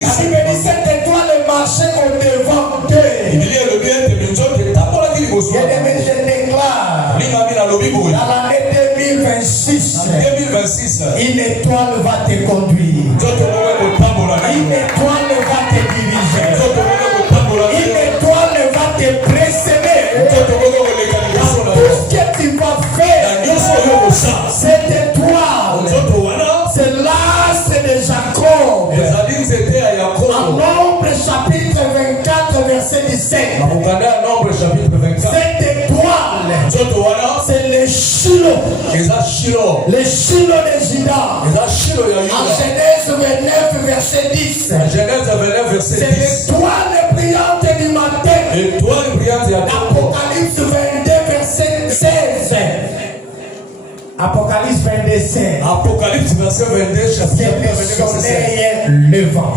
La Bible dit cette étoile marchait au devant d'eux. Bien-aimé, je déclare dans l'année 2026, une étoile va te conduire. Une étoile va te diriger. Une étoile va te précéder. Dans tout ce que tu vas faire, cette étoile, c'est l'astre de Jacob. En Nombre chapitre 24, verset 17. Cette étoile, c'est le Shiloh. Le Shiloh de Juda. En Genèse 29, verset 10. C'est l'étoile brillante du matin. Apocalypse 22, verset 16. Apocalypse 22, 16. Apocalypse verset 22, chapitre 22, le vent.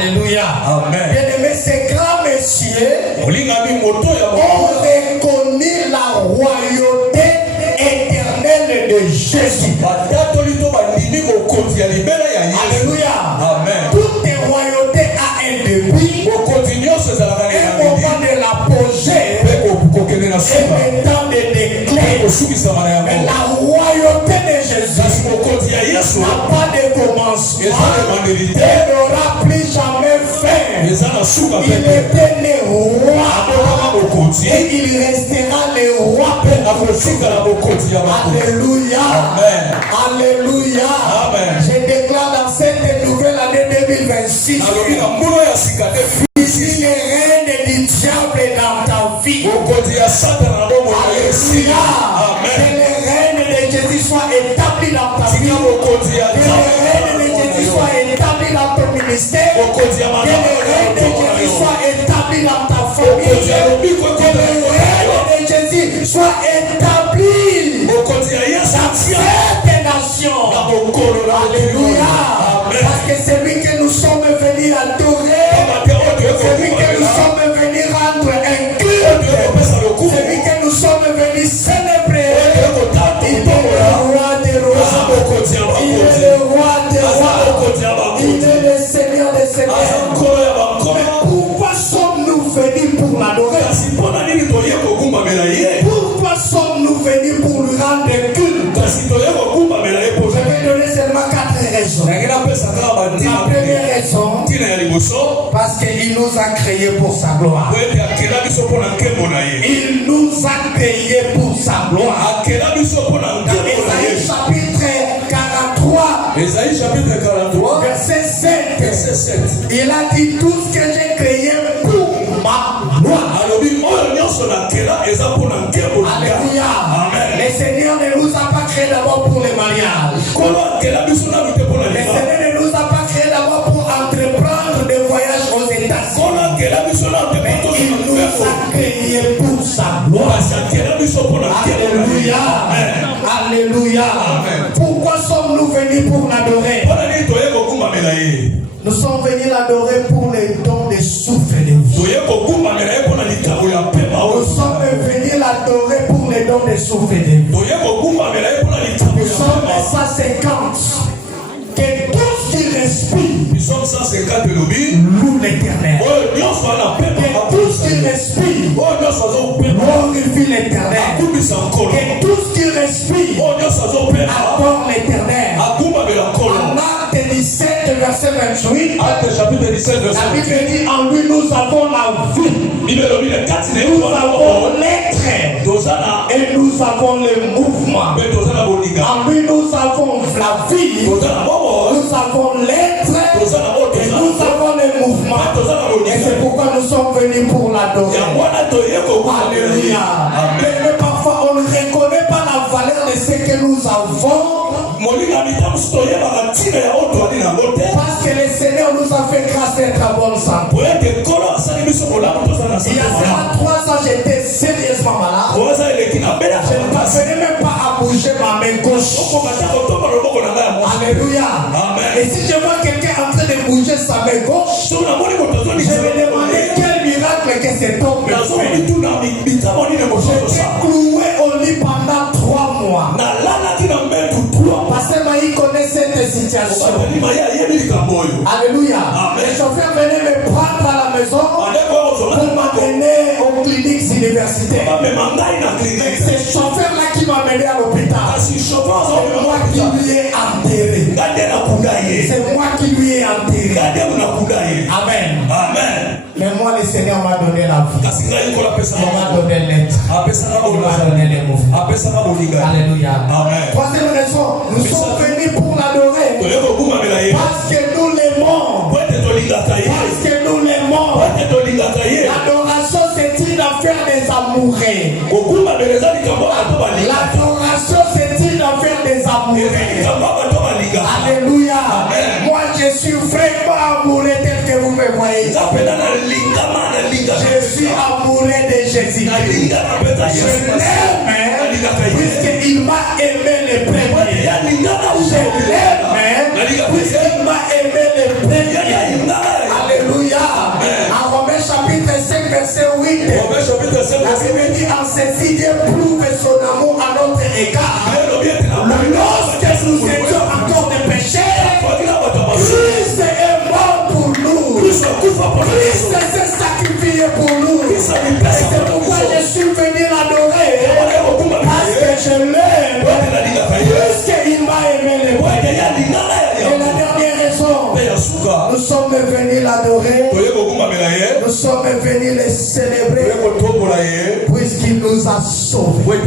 Alléluia. Amen. Bien-aimé, ces grands messieurs ont reconnu la royauté éternelle de Jésus. Alléluia. Amen. Toute royauté a un début, un moment de l'apogée et un temps de déclin. Mais la royauté de Jésus n'a pas de commencement et n'aura plus jamais fin. Il était né roi et il restera le roi. Alléluia. Alléluia. Je déclare dans cette nouvelle année 2026, ici le règne du diable dans ta vie. Alléluia. Que le règne de Jésus soit établi dans ta vie. Que le règne de Jésus soit établi dans ton ministère. Que le règne de Jésus soit établi dans ta famille. Que le règne de Jésus soit établi dans cette nation. Alléluia. Parce que c'est lui que nous sommes venus adorer. C'est lui que nous sommes venus rendre un culte. C'est lui que nous sommes venus célébrer. Il est le roi des rois. Il est le roi des rois. Il est le Seigneur des seigneurs. Mais pourquoi sommes-nous venus pour l'adorer? Pourquoi sommes-nous venus pour lui rendre culte? Je vais donner seulement 4 raisons. La première raison, parce qu'il nous a créés pour sa gloire. Il nous a créés pour sa gloire. Dans Ésaïe chapitre 43, verset 7, il a dit tout ce que j'ai créé pour ma gloire. Alléluia. Le Seigneur ne nous a pas créé d'abord pour le mariage. Le Seigneur ne nous a pas créé d'abord pour entreprendre des voyages aux États-Unis. Mais il nous a créé pour sa gloire. Alléluia. Alléluia. Pourquoi sommes-nous venus pour l'adorer? Nous sommes venus l'adorer pour les dons de souffle de vie. Nous sommes venus l'adorer pour les dons de souffle de vie. Nous sommes 150. Que tous qui respirent louent l'Éternel. Que tous qui respirent glorifient l'Éternel. Que tous qui respirent adorent l'Éternel. En Acte 17, verset 28, la Bible dit en lui nous avons la vie. Nous avons l'être et nous avons le mouvement. En lui nous avons la vie. Nous avons l'être et nous avons le mouvement. Et c'est pourquoi nous sommes venus pour l'adorer. Alléluia. Mais parfois on ne reconnaît pas la valeur de ce que nous avons. Parce que le Seigneur nous a fait grâce d'être à bonne santé. Il y a 3 ans, j'étais sérieusement malade. Je ne parvenais même pas à bouger ma main gauche. Alléluia. Et si je vois quelqu'un en train de bouger sa main gauche, je me demandais quel miracle que cet homme me fait. J'étais cloué au lit pendant 3 mois. Parce que il connaît cette situation. Alléluia. Les chauffeurs venaient me prendre à la maison pour m'amener aux cliniques universitaires. C'est ce chauffeur-là qui m'a amené à l'hôpital. C'est moi qui lui ai enterré. C'est moi qui lui ai enterré. Amen. Amen. Mais moi, le Seigneur m'a donné la vie. Il m'a donné l'être. Il m'a donné les mouvements. Alléluia. Amen. Troisième raison, nous sommes venus pour l'adorer. Parce que nous l'aimons. Parce que nous l'aimons. L'adoration, c'est une affaire des amoureux. L'adoration, c'est une affaire des amoureux. Alléluia. Moi, je suis vraiment amoureux tel que vous me voyez. Je suis amoureux de Jésus. Je l'aime puisqu'il m'a aimé le premier. Je l'aime puisqu'il m'a aimé le premier. Alléluia. En Romains chapitre 5 verset 8. La Bible dit en ceci Dieu prouve son amour à notre égard. Lorsque nous étions encore des pécheurs, Christ est mort pour nous. Christ s'est sacrifié pour nous. Et c'est pourquoi je suis venu l'adorer. Parce que je l'aime. Puisqu'il m'a aimé le premier. Et la dernière raison, nous sommes venus l'adorer. Nous sommes venus le célébrer. Puisqu'il nous a sauvés.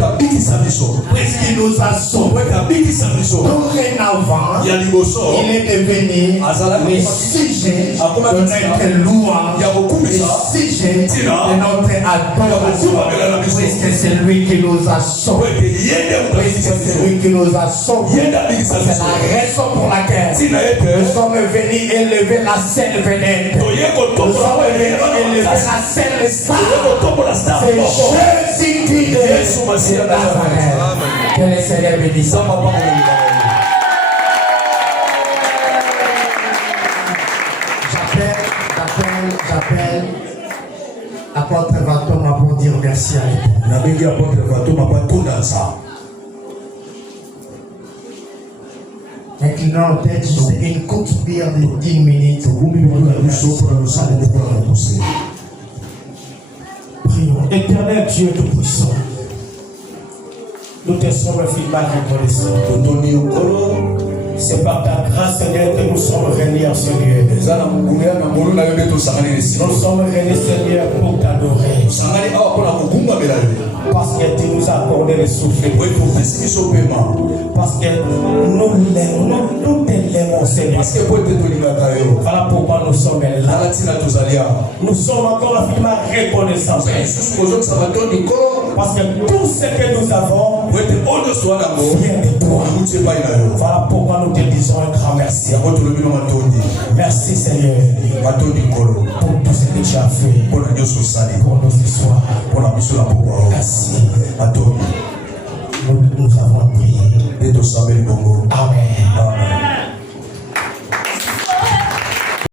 Puisqu'il nous a sauvés. Dorénavant, il est devenu le sujet de notre louange, le sujet de notre adoration. Puisque c'est lui qui nous a sauvés. Puisque c'est lui qui nous a sauvés. C'est la raison pour laquelle nous sommes venus élever la scène vedette. Nous sommes venus élever la scène star. C'est Jésus-Christ de Nazareth. Que le Seigneur bénisse. J'appelle l'apôtre Vatoma pour dire merci à lui. Inclinons nos têtes, c'est une courte prière de 10 minutes. Prions. Éternel Dieu Tout-Puissant, nous te sommes infiniment reconnaissants. C'est par ta grâce, Seigneur, que nous sommes réunis en ce lieu. Nous sommes réunis, Seigneur, pour t'adorer. Parce que tu nous as accordé le souffle. Parce que nous l'aimons, nous te l'aimons, Seigneur. Voilà pourquoi nous sommes là. Nous sommes encore infiniment reconnaissants. Parce que tout ce que nous avons vient de toi. Voilà pourquoi nous te disons un grand merci. Merci, Seigneur, pour tout ce que tu as fait pour nous ce soir. Merci. Nous avons prié. Amen.